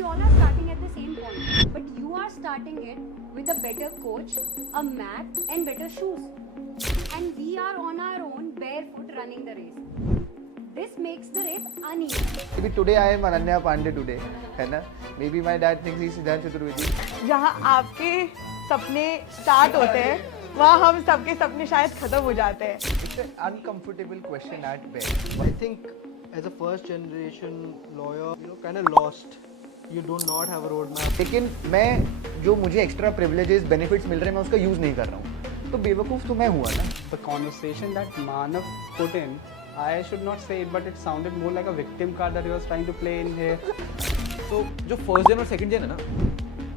We all are starting at the same point, but you are starting it with a better coach, a map, and better shoes. And we are on our own, barefoot, running the race. This makes the race uneven. Maybe today I am Ananya Pandey today, है ना? Maybe my dad thinks he's Siddharth Chaturvedi. जहाँ आपके सपने start होते हैं वहाँ हम सबके सपने शायद खत्म हो जाते हैं. It's an uncomfortable question at best. I think as a first generation lawyer, kind of lost. You do not have a roadmap. लेकिन मैं जो मुझे एक्स्ट्रा प्रिविलेजेस बेनिफिट्स मिल रहे हैं मैं उसका यूज नहीं कर रहा हूँ तो बेवकूफ़ तो मैं हुआ ना. The conversation that Manav put in, I should not say it, but it sounded more like a victim card that he was trying to play in here. तो जो फर्स्ट जेन और सेकंड जेन है ना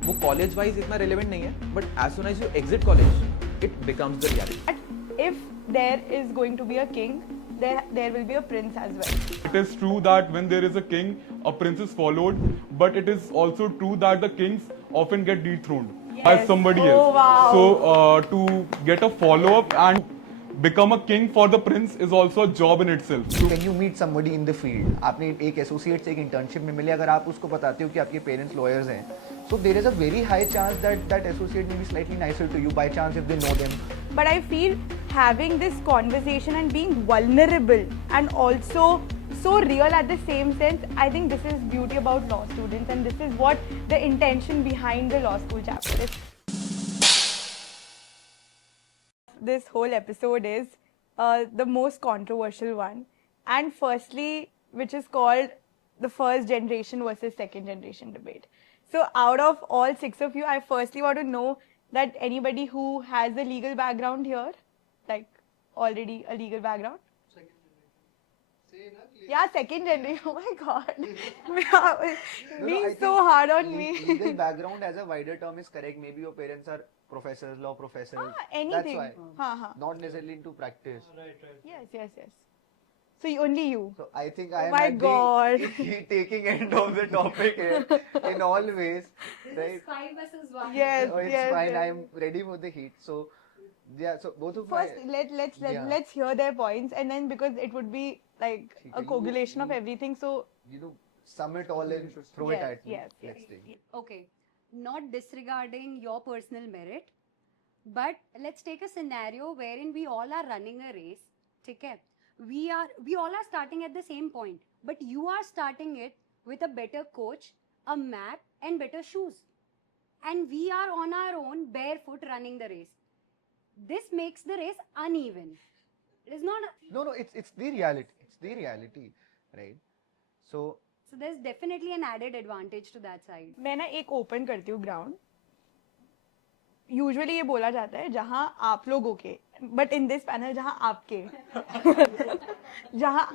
वो कॉलेज वाइज इतना relevant नहीं है but as soon as you exit college it becomes the reality. But if there is going to be a king, there will be a prince as well. It is true that when there is a king, a prince is followed, but it is also true that the kings often get dethroned by somebody else. Oh, wow. So to get a follow-up and become a king for the prince is also a job in itself. When you meet somebody in the field, आपने एक associate से एक internship में मिले, अगर आप उसको बताते हो कि आपके पेरेंट्स लॉयर्स हैं, so there is a very high chance that that associate may be slightly nicer to you by chance if they know them. But I feel having this conversation and being vulnerable and also so real at the same sense, I think this is beauty about law students, and this is what the intention behind the law school chapter is. This whole episode is the most controversial one, and firstly, which is called the first generation versus second generation debate. So out of all six of you, I firstly want to know that anybody who has a legal background here, like already a legal background? Yeah, second generation. Oh my God. Being I so think hard on me. Legal background as a wider term is correct. Maybe your parents are professors, law professors. Anything. That's why. Ha. Not necessarily into practice. Yes. So only you. So I think I am my at God. the taking end of the topic here in all ways. Right? 5 versus 1. Yes, Oh, it's yes. fine. yes. I am ready for the heat. So yeah. So both of First, my let's hear their points, and then because it would be like a You- coagulation of everything. So sum it all and throw it at me. yes. Let's take. Okay, not disregarding your personal merit, but let's take a scenario wherein we all are running a race. Okay, we all are starting at the same point, but you are starting it with a better coach, a map, and better shoes, and we are on our own, barefoot, running the race. This makes the race uneven. It is not. No. It's the reality. It's the reality, right? So So there's definitely an added advantage to that side. मैं ना एक open करती हूँ ground. Usually ये बोला जाता है जहाँ आप लोगों के, बट इन दिस पैनल जहाँ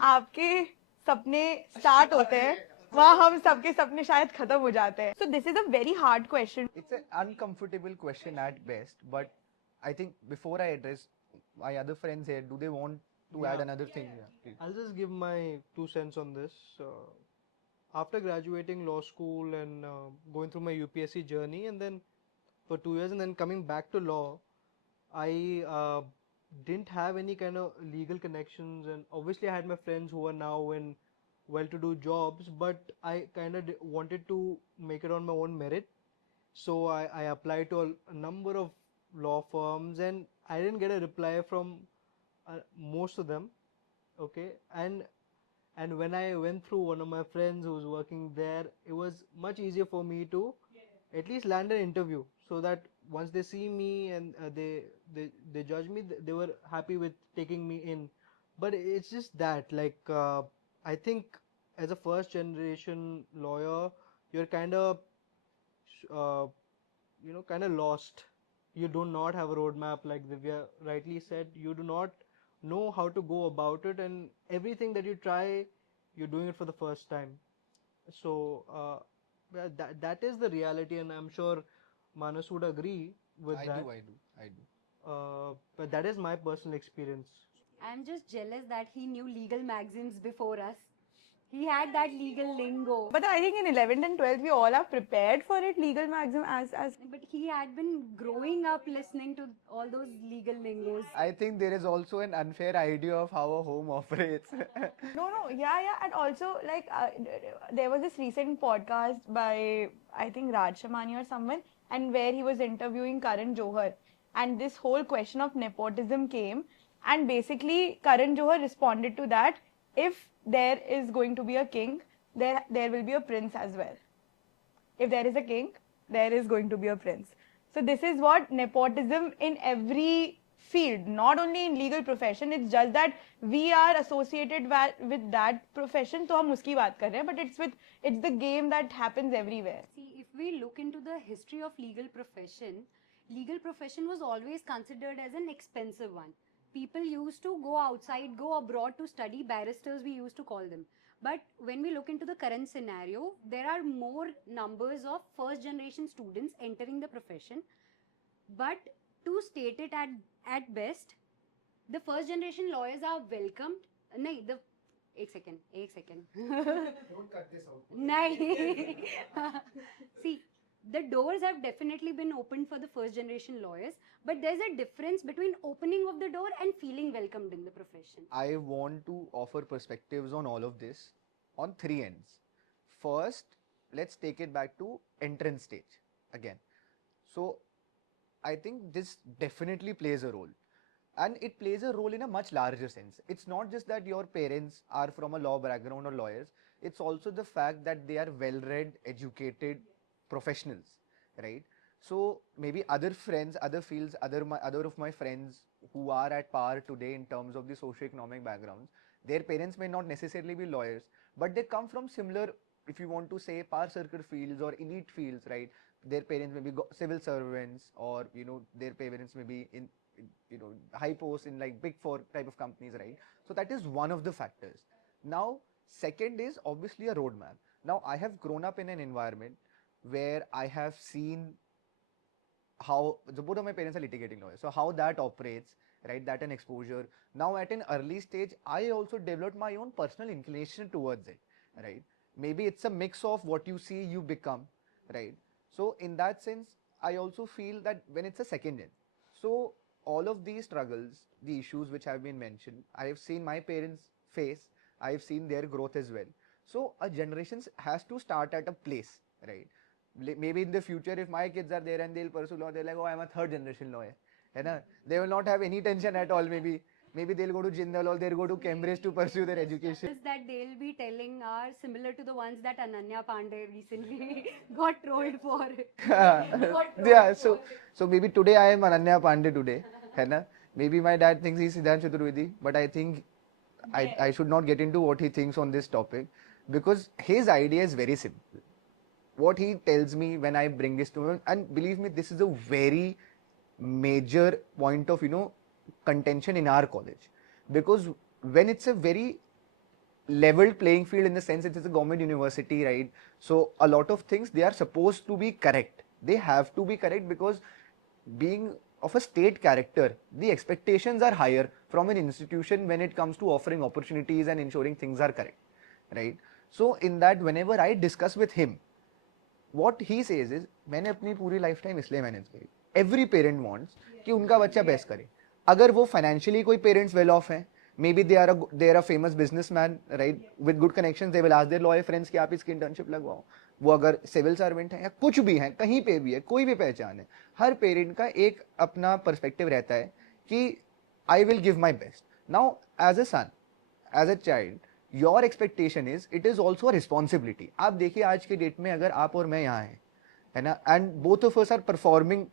आपके सपने स्टार्ट होते हैं वहाँ हम सबके सपने शायद खत्म हो जाते हैं. So this is a very hard question. it's an uncomfortable question at best. But I think before I address my other friends here, do they want to add another thing? Yeah, please. I'll just give my 2 cents on this. After graduating law school and going through my UPSC journey, and then for 2 years, and then coming back to law, I didn't have any kind of legal connections, and obviously I had my friends who are now in well-to-do jobs, but I kind of wanted to make it on my own merit. So I applied to a number of law firms, and I didn't get a reply from most of them. Okay, and when I went through one of my friends who was working there, it was much easier for me to at least land an interview, so that once they see me and they judge me, they were happy with taking me in. But it's just that, like, I think as a first generation lawyer, you're kind of lost. You do not have a roadmap, like Divya rightly said. You do not know how to go about it, and everything that you try, you're doing it for the first time. So that is the reality, and I'm sure Manas would agree with I that. do. But that is my personal experience. I'm just jealous that he knew legal maxims before us. He had that legal lingo. But I think in 11th and 12th, we all are prepared for it, legal maxim as But he had been growing up listening to all those legal lingos. I think there is also an unfair idea of how a home operates. No, yeah. And also, like, there was this recent podcast by, I think, Raj Shamani or someone, and where he was interviewing Karan Johar. And this whole question of nepotism came. And basically, Karan Johar responded to that: if there is going to be a king, there will be a prince as well. If there is a king, there is going to be a prince. So this is what nepotism in every field, not only in legal profession. It's just that we are associated with that profession, so हम उसकी बात कर रहे हैं, but it's the game that happens everywhere. See, if we look into the history of legal profession was always considered as an expensive one. People used to go outside, go abroad to study. Barristers, we used to call them. But when we look into the current scenario, there are more numbers of first generation students entering the profession. But to state it at best, the first generation lawyers are welcomed. Nahi, the एक second. Don't cut this out. Nahi. See, the doors have definitely been opened for the first generation lawyers, but there's a difference between opening of the door and feeling welcomed in the profession. I want to offer perspectives on all of this on three ends. First, let's take it back to entrance stage again. So, I think this definitely plays a role. And it plays a role in a much larger sense. It's not just that your parents are from a law background or lawyers. It's also the fact that they are well-read, educated professionals, right? So maybe other friends, other fields, other of my friends who are at par today in terms of the socio-economic backgrounds, their parents may not necessarily be lawyers, but they come from similar, if you want to say, par circle fields or elite fields, right? Their parents may be civil servants, or their parents may be in high posts in like big four type of companies, right? So that is one of the factors. Now, second is obviously a roadmap. Now, I have grown up in an environment where I have seen how both of my parents are litigating lawyers, so how that operates, right? That an exposure. Now, at an early stage, I also developed my own personal inclination towards it, right? Maybe it's a mix of what you see, you become, right? So in that sense, I also feel that when it's a second gen, so all of these struggles, the issues which have been mentioned, I have seen my parents face, I have seen their growth as well. So a generation has to start at a place, right? Maybe in the future, if my kids are there and they'll pursue law, they're like, oh, I'm a third generation lawyer. They will not have any tension at all. Maybe they'll go to Jindal or they'll go to Cambridge to pursue their education. That they'll be telling are similar to the ones that Ananya Pandey recently got trolled for. Yeah, so maybe today I am Ananya Pandey today. Maybe my dad thinks he's Siddhant Chaturvedi, but I think I should not get into what he thinks on this topic, because his idea is very simple. What he tells me when I bring this to him, and believe me, this is a very major point of contention in our college, because when it's a very leveled playing field, in the sense it is a government university, right? So a lot of things, they are supposed to be correct. They have to be correct, because being of a state character, the expectations are higher from an institution when it comes to offering opportunities and ensuring things are correct, right? So in that, whenever I discuss with him, what he says is, मैंने अपनी पूरी life time इसलिए manage करी. Every parent wants कि उनका बच्चा best करे. अगर वो फाइनेंशियली कोई पेरेंट्स वेल ऑफ हैं, maybe they are a famous businessman, right, with good connections, they will ask their lawyer friends कि आप इसकी इंटर्नशिप लगवाओ. वो अगर सिविल सर्वेंट है या कुछ भी है, कहीं पे भी है, कोई भी पहचान है, हर पेरेंट का एक अपना पर्सपेक्टिव रहता है कि I will give my best. Now as a son, as a child, your expectation is, it is also responsibility. आप देखिए आज के डेट में अगर आप और मैं यहाँ हैं, है ना, and both of us are performing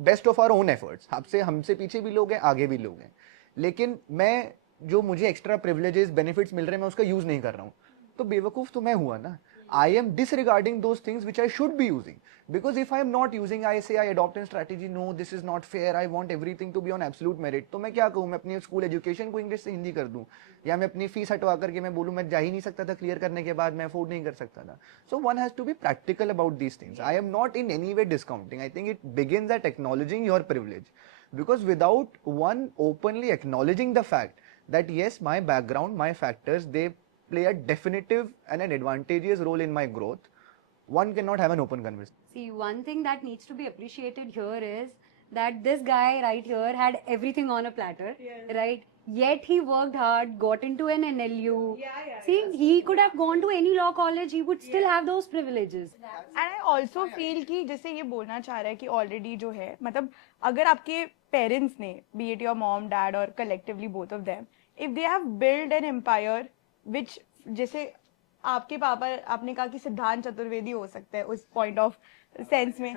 best of our own efforts. हमसे पीछे भी लोग हैं, आगे भी लोग हैं, लेकिन मैं जो मुझे एक्स्ट्रा प्रिविलेजेस बेनिफिट्स मिल रहे हैं, मैं उसका यूज नहीं कर रहा हूँ, तो बेवकूफ तो मैं हुआ ना. I am disregarding those things which I should be using, because if I am not using, I say I adopt a strategy, no, this is not fair, I want everything to be on absolute merit. तो मैं क्या कहूँ, मैं अपनी school education को English से हिंदी कर दूँ, या मैं अपनी फीस हटवा करके मैं बोलूँ मैं जा ही नहीं सकता था, क्लियर करने के बाद मैं अफोर्ड नहीं कर सकता था. So one has to be practical about these things. I am not in any way discounting. I think it begins at acknowledging your privilege, because without one openly acknowledging the fact that yes, my background, my factors, they play a definitive and an advantageous role in my growth, one cannot have an open conversation. See, one thing that needs to be appreciated here is that this guy right here had everything on a platter, right? Yet he worked hard, got into an NLU. See, he could have gone to any law college, he would still have those privileges. And I also feel कि जैसे ये बोलना चाह रहा है कि already जो है मतलब अगर आपके पेरेंट्स ने be it your mom dad और collectively both of them if they have build an empire which जैसे आपके पापा आपने कहा कि सिद्धांत चतुर्वेदी हो सकता है उस पॉइंट ऑफ सेंस में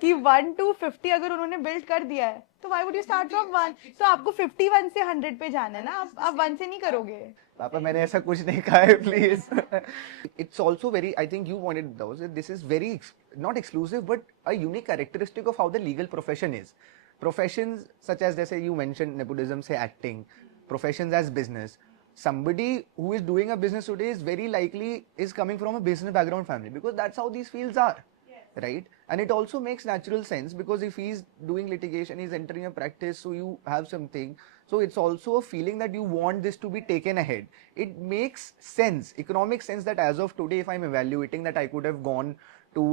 कि 1 to 50 अगर उन्होंने बिल्ड कर दिया है तो why would you start from 1 तो आपको 51 से 100 पे जाना है ना आप 1 से नहीं करोगे पापा मैंने ऐसा कुछ नहीं कहा है please it's also very I think you wanted this is very not exclusive but a unique characteristic of how the legal profession is professions such as जैसे यू मेंशन नेपोटिज्म से acting professions as business somebody who is doing a business today is very likely is coming from a business background family because that's how these fields are, right? And it also makes natural sense because if he's doing litigation, he's entering a practice, so you have something. So it's also a feeling that you want this to be taken ahead. It makes sense, economic sense that as of today, if I'm evaluating that I could have gone to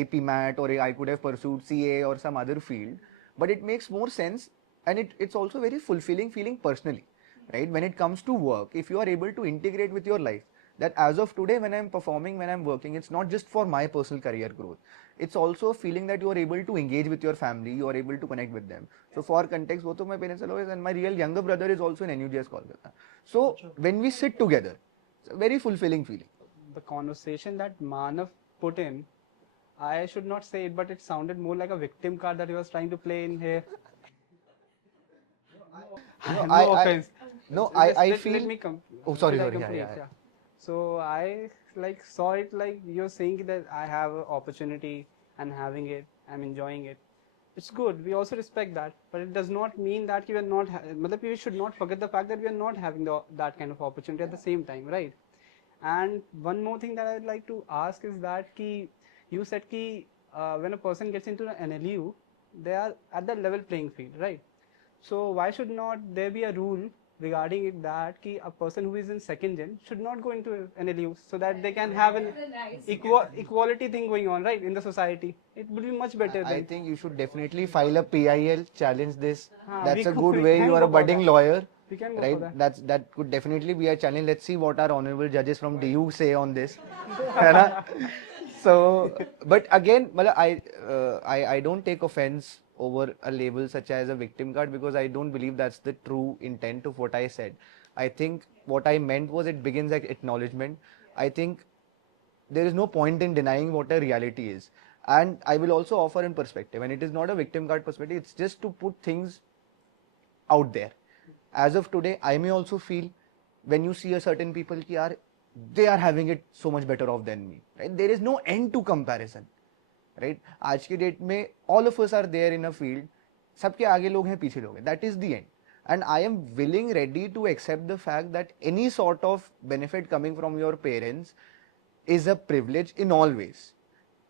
IP MAT or I could have pursued CA or some other field, but it makes more sense. And it's also very fulfilling feeling personally, right? When it comes to work, if you are able to integrate with your life, that as of today, when I'm performing, when I'm working, it's not just for my personal career growth. It's also a feeling that you are able to engage with your family, you are able to connect with them. So for context, both of my parents are lawyers and my real younger brother is also in NUJS Kolkata. So when we sit together, it's a very fulfilling feeling. The conversation that Manav put in, I should not say it, but it sounded more like a victim card that he was trying to play in here. No offense. I Let feel. me come. Oh, sorry, Let me sorry. complete, Yeah. So I like saw it like you're saying that I have an opportunity and having it, I'm enjoying it. It's good. We also respect that, but it does not mean that we are not. Matlab, we should not forget the fact that we are not having that kind of opportunity at the same time, right? And one more thing that I'd like to ask is that you said when a person gets into an NLU, they are at the level playing field, right? So why should not there be a rule regarding it that a person who is in second gen should not go into NLU so that they can have an equality thing going on, right, in the society? It would be much better. I think you should definitely file a PIL, challenge this. we That's a can- good we way. can You are go a for budding that. lawyer, We can go right? for that. That could definitely be a challenge. Let's see what our honorable judges from DU say on this. है ना? So, but again, I don't take offense over a label such as a victim card because I don't believe that's the true intent of what I said. I think what I meant was it begins at acknowledgement. I think there is no point in denying what a reality is. And I will also offer in perspective, and it is not a victim card perspective, it's just to put things out there. As of today, I may also feel when you see a certain people they are having it so much better off than me, right? There is no end to comparison, right? आज की date में all of us are there in a field, सबके आगे लोग हैं पीछे लोग हैं, that is the end. And I am willing, ready to accept the fact that any sort of benefit coming from your parents is a privilege in all ways.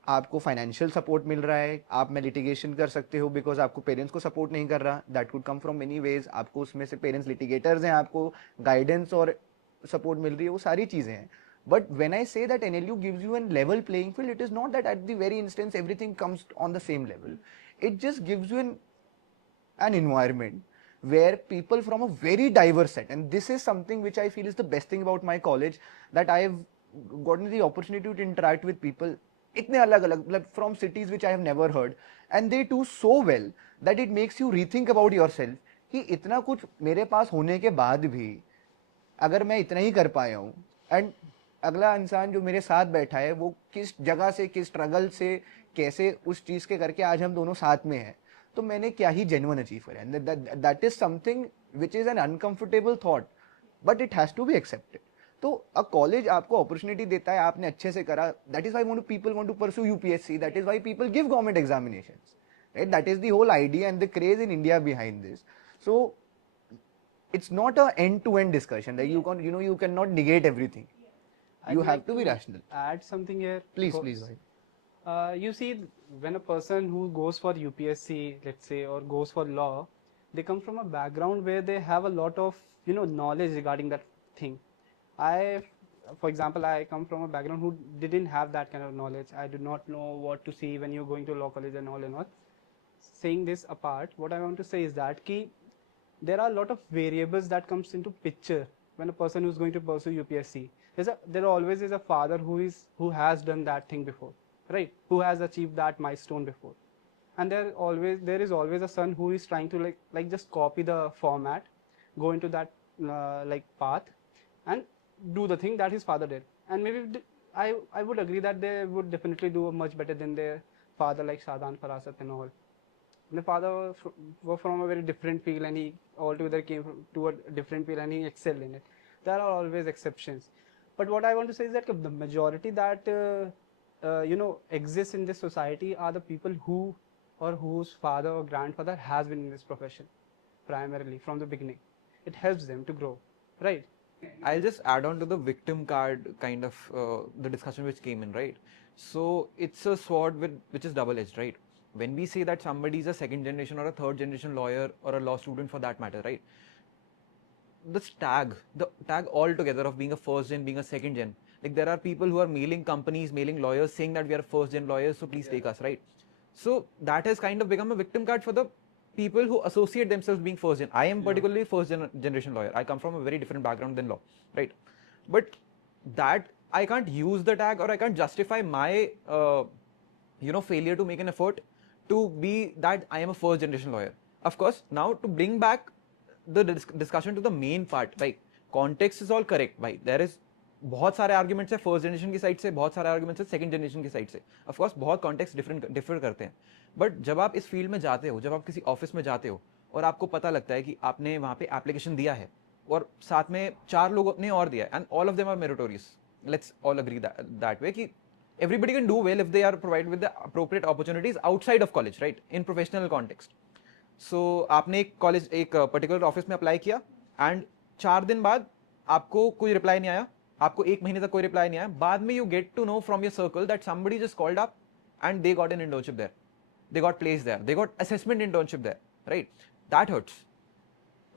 आपको financial support मिल रहा है, आप में लिटिगेशन कर सकते हो because आपको parents को सपोर्ट नहीं कर रहा, that could come from many ways. आपको उसमें से पेरेंट्स लिटिगेटर्स हैं, आपको गाइडेंस और सपोर्ट मिल रही है, वो सारी चीज़ें हैं. But when I say that NLU gives you a level playing field, it is not that at the very instance everything comes on the same level. It just gives you an environment where people from a very diverse set, and this is something which I feel is the best thing about my college, that I have gotten the opportunity to interact with people इतने अलग अलग, like from cities which I have never heard, and they do so well that it makes you rethink about yourself कि इतना कुछ मेरे पास होने के बाद भी अगर मैं इतना ही कर पाया हूँ, एंड अगला इंसान जो मेरे साथ बैठा है वो किस जगह से, किस स्ट्रगल से, कैसे उस चीज़ के करके आज हम दोनों साथ में हैं, तो मैंने क्या ही जेन्युइन अचीव करा है. That is something which is an uncomfortable thought, but it has to be accepted. तो अ कॉलेज आपको अपॉर्चुनिटी देता है, आपने अच्छे से करा, that is why people want to pursue UPSC, that is why people give government examinations, right? That is the whole idea and the craze in India behind this. So it's not a end-to-end discussion that you cannot negate everything. I'd You like have to be rational. Add something here. Please, because, please. Bhai. You see, when a person who goes for UPSC, let's say, or goes for law, they come from a background where they have a lot of knowledge regarding that thing. For example, I come from a background who didn't have that kind of knowledge. I did not know what to see when you're going to law college and all and all. Saying this apart, what I want to say is that there are a lot of variables that comes into picture when a person who's going to pursue UPSC. There always is a father who has done that thing before, right? Who has achieved that milestone before, and there is always a son who is trying to like just copy the format, go into that path, and do the thing that his father did. And maybe I would agree that they would definitely do much better than their father, like Shadaan, Farasat and all. The father was from a very different field, and he altogether came to a different field and he excelled in it. There are always exceptions. But what I want to say is that the majority that exists in this society are the people whose father or grandfather has been in this profession primarily from the beginning. It helps them to grow, right? I'll just add on to the victim card kind of the discussion which came in, right? So it's a sword which is double-edged, right? When we say that somebody is a second generation or a third generation lawyer or a law student for that matter, right? The tag altogether of being a first gen, being a second gen, like there are people who are mailing companies, mailing lawyers saying that we are first gen lawyers, so please take us, right? So that has kind of become a victim card for the people who associate themselves being first gen. I am particularly first generation lawyer. I come from a very different background than law, right? But that I can't use the tag, or I can't justify my failure to make an effort to be that I am a first generation lawyer. Of course, now to bring back the discussion to the main part, like context is all correct, भाई. There is बहुत सारे arguments है first generation की side से, बहुत सारे arguments है second generation की side से. Of course, बहुत context differ करते हैं. But जब आप इस field में जाते हो, जब आप किसी office में जाते हो और आपको पता लगता है कि आपने वहाँ पे application दिया है और साथ में 4 लोगों ने और दिया है, and all of them are meritorious. Let's all agree that way कि everybody can do well if they are provided with the appropriate opportunities outside of college, right? In professional context. So आपने एक particular office में apply किया and 4 दिन बाद आपको कोई reply नहीं आया, आपको 1 महीने तक कोई रिप्लाई नहीं आया, बाद में you get to know from your circle that somebody just called up and they got an internship there, they got placed there, they got assessment internship there, right? That hurts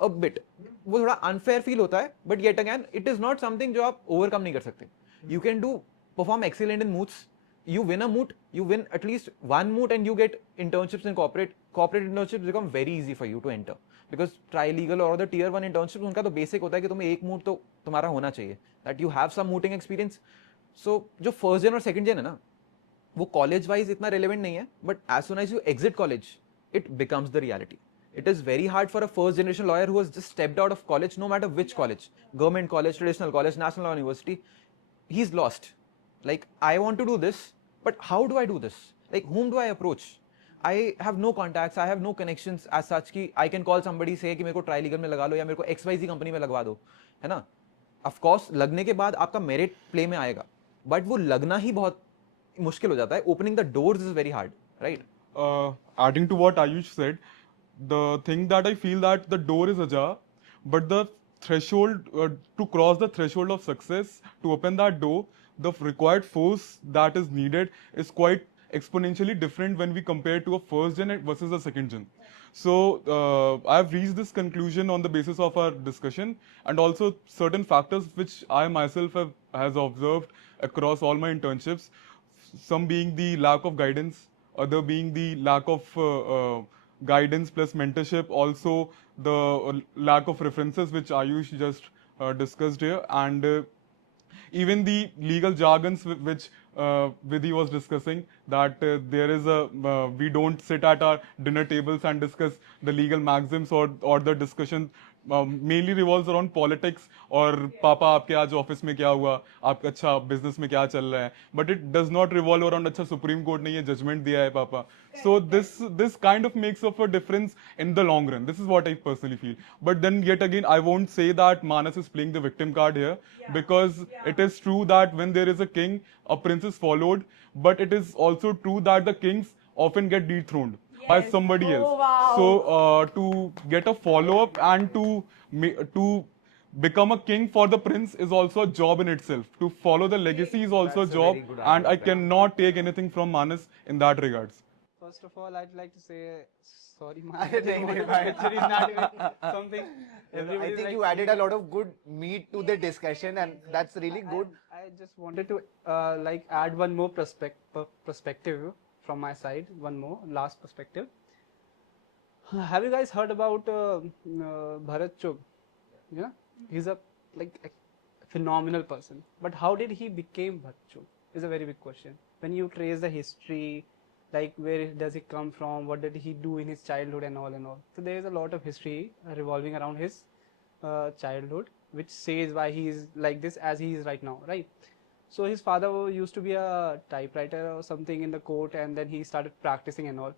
a bit. वो थोड़ा unfair feel होता है, but yet again it is not something जो आप overcome नहीं कर सकते. You can do perform excellent in moots. You win a moot, you win at least one moot, and you get internships in corporate internships become very easy for you to enter, because tri-legal or the tier 1 internships उनका तो basic होता है कि तुम्हें एक moot तो तुम्हारा होना चाहिए, that you have some mooting experience. So जो first gen और second gen है ना, वो college wise इतना relevant नहीं है, but as soon as you exit college, it becomes the reality. It is very hard for a first generation lawyer who has just stepped out of college, no matter which college, government college, traditional college, national law university, he's lost. Like, I want to do this, but how do I do this? Like, whom do I approach? I have no contacts, I have no connections as such कि I can call somebody, say कि मेरे को try legal में लगा लो या मेरे को XYZ company में लगवा दो, है ना? Of course, लगने के बाद आपका मेरिट प्ले में आएगा, बट वो लगना ही बहुत मुश्किल हो जाता है. Opening the doors is very hard, right? Adding to what Ayush said, the thing that I feel that the door is ajar, but the threshold to cross the threshold of success, to open that door, the required force that is needed is quite exponentially different when we compare to a first gen versus a second gen. So I have reached this conclusion on the basis of our discussion, and also certain factors which I myself has observed across all my internships, some being the lack of guidance, other being the lack of guidance plus mentorship, also the lack of references which Ayush just discussed here, and even the legal jargons which Vidhi was discussing, that there is we don't sit at our dinner tables and discuss the legal maxims, or the discussion mainly revolves around politics, और पापा आपके आज office में क्या हुआ, आपका अच्छा business में क्या चल रहा है, but it does not revolve around अच्छा सुप्रीम कोर्ट ने ये जजमेंट दिया है पापा. So this kind of makes up a difference in the long run. This is what I personally feel. But then yet again, I won't say that Manas is playing the victim card here, because it is true that when there is a king, a prince is followed, but it is also true that the kings often get dethroned by somebody else. Wow. So to get a follow-up and to become a king for the prince is also a job in itself. To follow the legacy is also a job, and I cannot take anything from Manas in that regards. First of all, I'd like to say sorry, I didn't want to picture in that way. Something. I everybody think like you added a saying- lot of good meat to the discussion, and that's really good. I just wanted to like add one more perspective from my side. One more last perspective. Have you guys heard about Bharat Chugh? Yeah, he's a like a phenomenal person. But how did he became Bharat Chugh? Is a very big question. When you trace the history, like where does he come from? What did he do in his childhood and all and all? So there is a lot of history revolving around his childhood, which says why he is like this as he is right now, right? So his father used to be a typewriter or something in the court, and then he started practicing and all.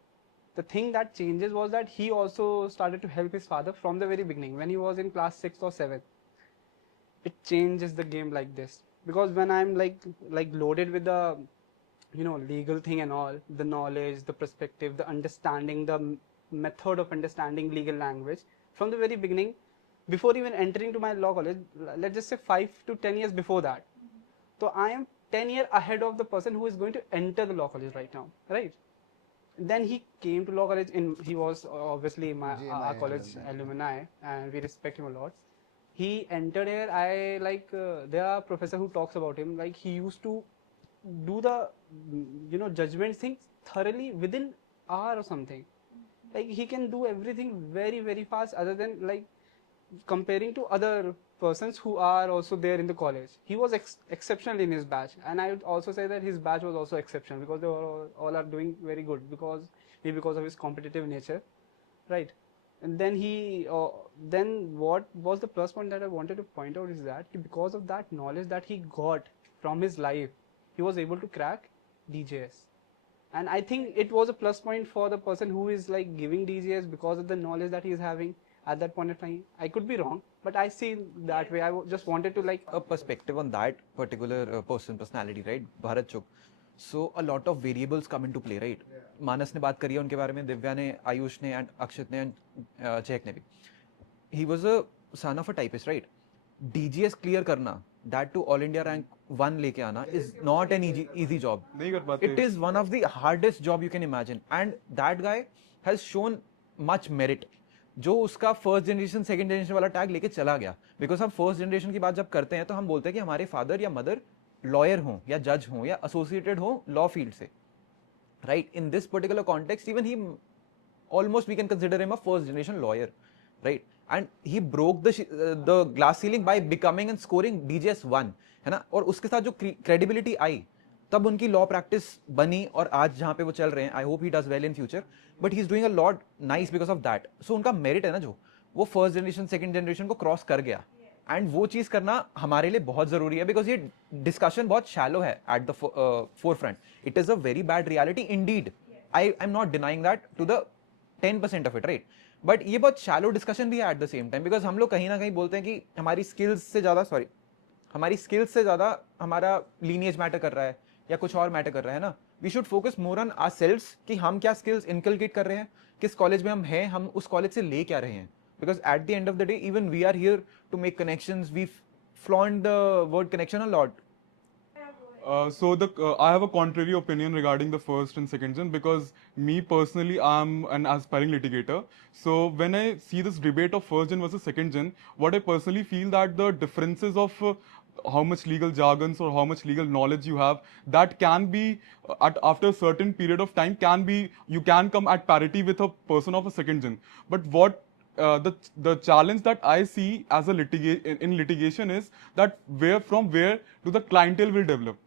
The thing that changes was that he also started to help his father from the very beginning when he was in class 6 or 7. It changes the game like this, because when I'm like loaded with the legal thing and all, the knowledge, the perspective, the understanding, the method of understanding legal language from the very beginning, before even entering to my law college, let's just say 5 to 10 years before that. So I am 10 years ahead of the person who is going to enter the law college right now, right? Then he came to law college. He was obviously our college alumni, and we respect him a lot. He entered here. I like there are professor who talks about him. Like he used to do the judgment things thoroughly within hour or something. Like he can do everything very very fast. Other than like comparing to other persons who are also there in the college, he was exceptional in his batch, and I would also say that his batch was also exceptional because they were all are doing very good because of his competitive nature, right? And then then what was the plus point that I wanted to point out is that because of that knowledge that he got from his life, he was able to crack DJS. And I think it was a plus point for the person who is like giving DJS because of the knowledge that he is having at that point of time. I could be wrong, but I see that way. I just wanted to like a perspective on that particular personality, right? Bharat Chugh. So a lot of variables come into play, right? मानस ने बात करी है उनके बारे में, दिव्या ने, आयुष ने, and अक्षित ने, and चेक ने भी. He was a son of a typist, right? DGS clear करना, that to all India rank 1 लेके आना is not an easy job. नहीं कर पाते. It is one of the hardest job you can imagine, and that guy has shown much merit. जो उसका first generation second generation वाला tag लेके चला गया, बिकॉज हम फर्स्ट जनरेशन की बात जब करते हैं तो हम बोलते हैं कि हमारे फादर या मदर लॉयर हों या जज हों या एसोसिएटेड हो लॉ फील्ड से, right? In this particular context even he almost we can consider him a first generation lawyer, right? And he broke the glass ceiling by becoming and scoring DGS 1, है ना? और उसके साथ जो credibility आई तब उनकी law practice बनी, और आज जहां पे वो चल रहे हैं, I hope he does well in future, but he is doing a lot nice because of that. So उनका मेरिट है ना, जो वो फर्स्ट जनरेशन सेकंड जनरेशन को क्रॉस कर गया, एंड वो चीज करना हमारे लिए बहुत जरूरी है, बिकॉज ये डिस्कशन बहुत शैलो है at the forefront. It is a very bad reality indeed. I am not denying that to the 10% of it, right? But ये बहुत शैलो डिस्कशन भी है at the same time, because हम लोग कहीं ना कहीं बोलते हैं कि हमारी स्किल्स से ज्यादा हमारा लीनिएज मैटर कर रहा है या कुछ और मैटर कर रहा है ना. We should focus more on ourselves कि हम क्या स्किल्स इनकलकेट कर रहे हैं, किस कॉलेज में हम हैं, हम उस कॉलेज से ले क्या रहे हैं. Because at the end of the day even we are here to make connections. We flaunt the word connection a lot. So I have a contrary opinion regarding the first and second gen, because me personally I'm an aspiring litigator. So when I see this debate of first gen versus second gen, what I personally feel that the differences of how much legal jargons or how much legal knowledge you have, that can be after a certain period of time you can come at parity with a person of a second gen. But what the challenge that I see as a in litigation is that from where do the clientele will develop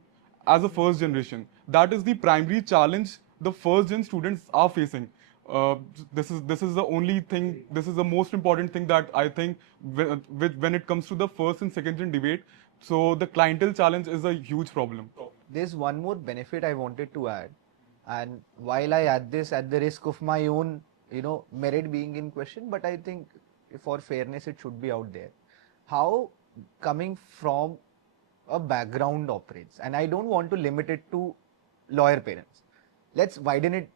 as a first generation. That is the primary challenge the first gen students are facing. This is the only thing. This is the most important thing that I think when it comes to the first and second gen debate. So the clientele challenge is a huge problem. There's one more benefit I wanted to add, and while I add this at the risk of my own merit being in question, but I think for fairness it should be out there. How coming from a background operates, and I don't want to limit it to lawyer parents. Let's widen it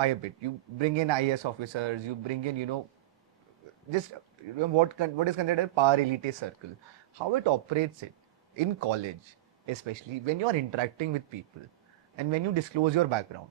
by a bit. You bring in IAS officers, you bring in just what is considered a par elite circle. How it operates it in college, especially when you are interacting with people and when you disclose your background.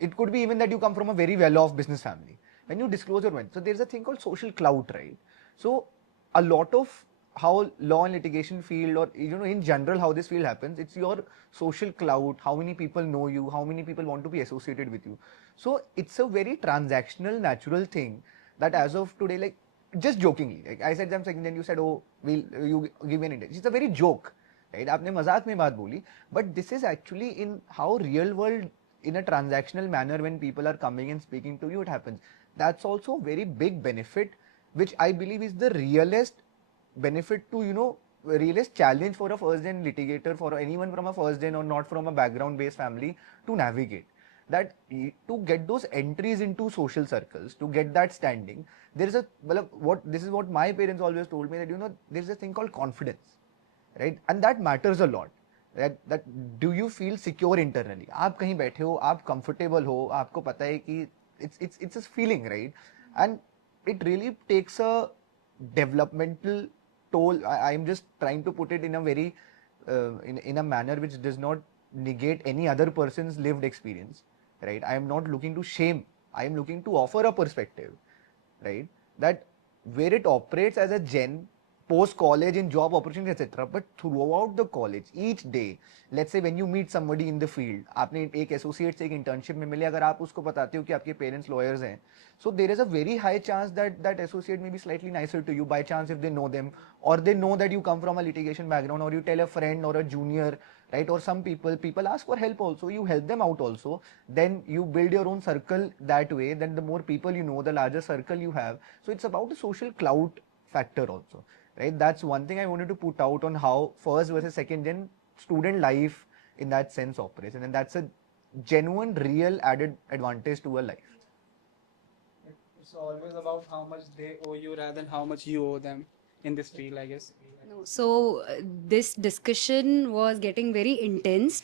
it could be even that you come from a very well-off business family. When you disclose your wealth, so there's a thing called social clout, right? So a lot of how law and litigation field, or in general how this field happens, it's your social clout, how many people know you, how many people want to be associated with you. So it's a very transactional, natural thing that as of today, like just jokingly, like I said I'm second, then you said, oh, you give me an index. It's a very joke, right? आपने मजाक में बात बोली, but this is actually in how real world, in a transactional manner, when people are coming and speaking to you, it happens. That's also a very big benefit, which I believe is the realest benefit to, realest challenge for a first gen litigator, for anyone from a first gen or not from a background based family to navigate. That to get those entries into social circles, to get that standing, there is this is what my parents always told me, that there is a thing called confidence, right? And that matters a lot. That do you feel secure internally? आप कहीं बैठे हो, आप comfortable हो, आपको पता है कि it's a feeling, right? And it really takes a developmental toll. I'm just trying to put it in a very in a manner which does not negate any other person's lived experience, right? I am not looking to shame. I am looking to offer a perspective, right? That where it operates as a gen post college in job opportunities etc. But throughout the college, each day, let's say when you meet somebody in the field, आपने एक associate से एक internship में मिले, अगर आप उसको बताते हो कि आपके parents lawyers हैं, so there is a very high chance that that associate may be slightly nicer to you by chance if they know them, or they know that you come from a litigation background, or you tell a friend or a junior, right? Or some people ask for help also, you help them out also, then you build your own circle that way. Then the more people you know, the larger circle you have. So it's about the social clout factor also, right? That's one thing I wanted to put out on how first versus second gen student life in that sense operates, and then that's a genuine real added advantage to a life. It's always about how much they owe you rather than how much you owe them in this field, I guess. No, so this discussion was getting very intense,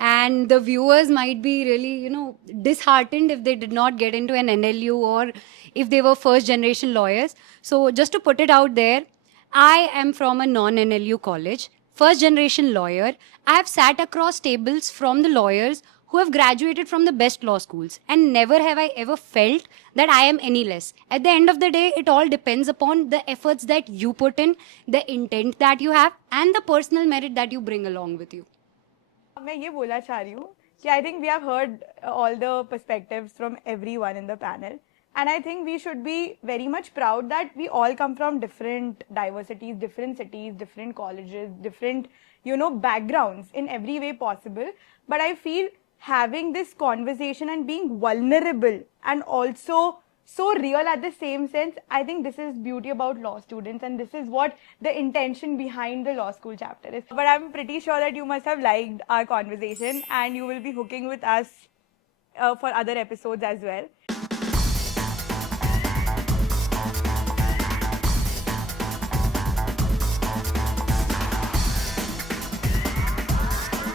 and the viewers might be really, disheartened if they did not get into an NLU or if they were first generation lawyers. So just to put it out there, I am from a non NLU college, first generation lawyer. I have sat across tables from the lawyers who have graduated from the best law schools, and never have I ever felt that I am any less. At the end of the day, it all depends upon the efforts that you put in, the intent that you have, and the personal merit that you bring along with you. मैं ये बोलना चाह रही हूँ कि I think we have heard all the perspectives from everyone in the panel, and I think we should be very much proud that we all come from different diversities, different cities, different colleges, different backgrounds in every way possible. But I feel having this conversation and being vulnerable and also so real at the same sense, I think this is beauty about law students, and this is what the intention behind the law school chapter is. But I'm pretty sure that you must have liked our conversation and you will be hooking with us for other episodes as well.